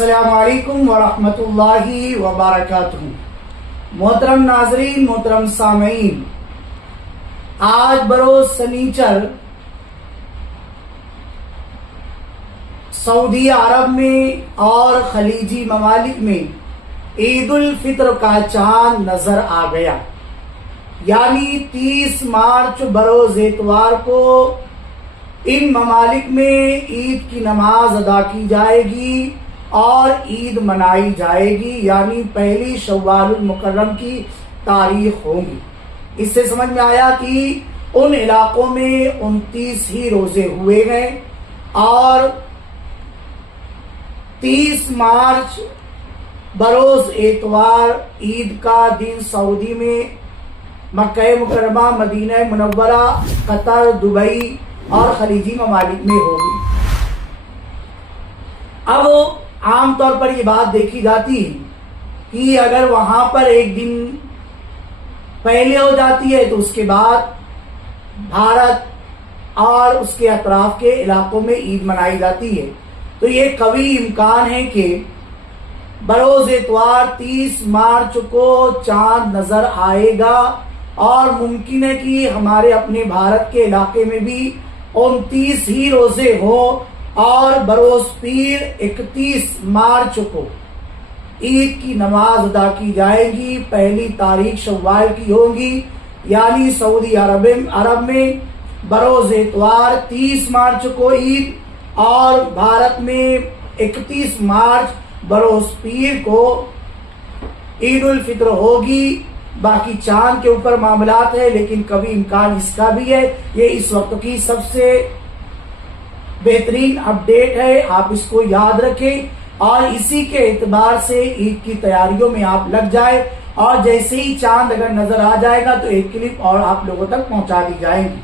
السلام علیکم ورحمۃ اللہ وبرکاتہ۔ محترم ناظرین، محترم سامعین، آج بروز سنیچر سعودی عرب میں اور خلیجی ممالک میں عید الفطر کا چاند نظر آ گیا، یعنی 30 مارچ بروز اتوار کو ان ممالک میں عید کی نماز ادا کی جائے گی اور عید منائی جائے گی، یعنی پہلی شوال المکرم کی تاریخ ہوگی۔ اس سے سمجھ میں آیا کہ ان علاقوں میں 29 ہی روزے ہوئے ہیں اور 30 مارچ بروز اتوار عید کا دن سعودی میں مکہ مکرمہ، مدینہ منورہ، قطر، دبئی اور خلیجی ممالک میں ہوگی۔ اب عام طور پر یہ بات دیکھی جاتی ہے کہ اگر وہاں پر ایک دن پہلے ہو جاتی ہے تو اس کے بعد بھارت اور اس کے اطراف کے علاقوں میں عید منائی جاتی ہے، تو یہ قوی امکان ہے کہ بروز اتوار 30 مارچ کو چاند نظر آئے گا اور ممکن ہے کہ ہمارے اپنے بھارت کے علاقے میں بھی 29 ہی روزے ہوں اور بروز پیر 31 مارچ کو عید کی نماز ادا کی جائے گی، پہلی تاریخ شوال کی ہوگی، یعنی سعودی عرب میں بروز اتوار 30 مارچ کو عید اور بھارت میں 31 مارچ بروز پیر کو عید الفطر ہوگی۔ باقی چاند کے اوپر معاملات ہے، لیکن کبھی امکان اس کا بھی ہے۔ یہ اس وقت کی سب سے بہترین اپڈیٹ ہے، آپ اس کو یاد رکھیں اور اسی کے اعتبار سے عید کی تیاریوں میں آپ لگ جائیں، اور جیسے ہی چاند اگر نظر آ جائے گا تو ایک کلپ اور آپ لوگوں تک پہنچا دی جائیں گی۔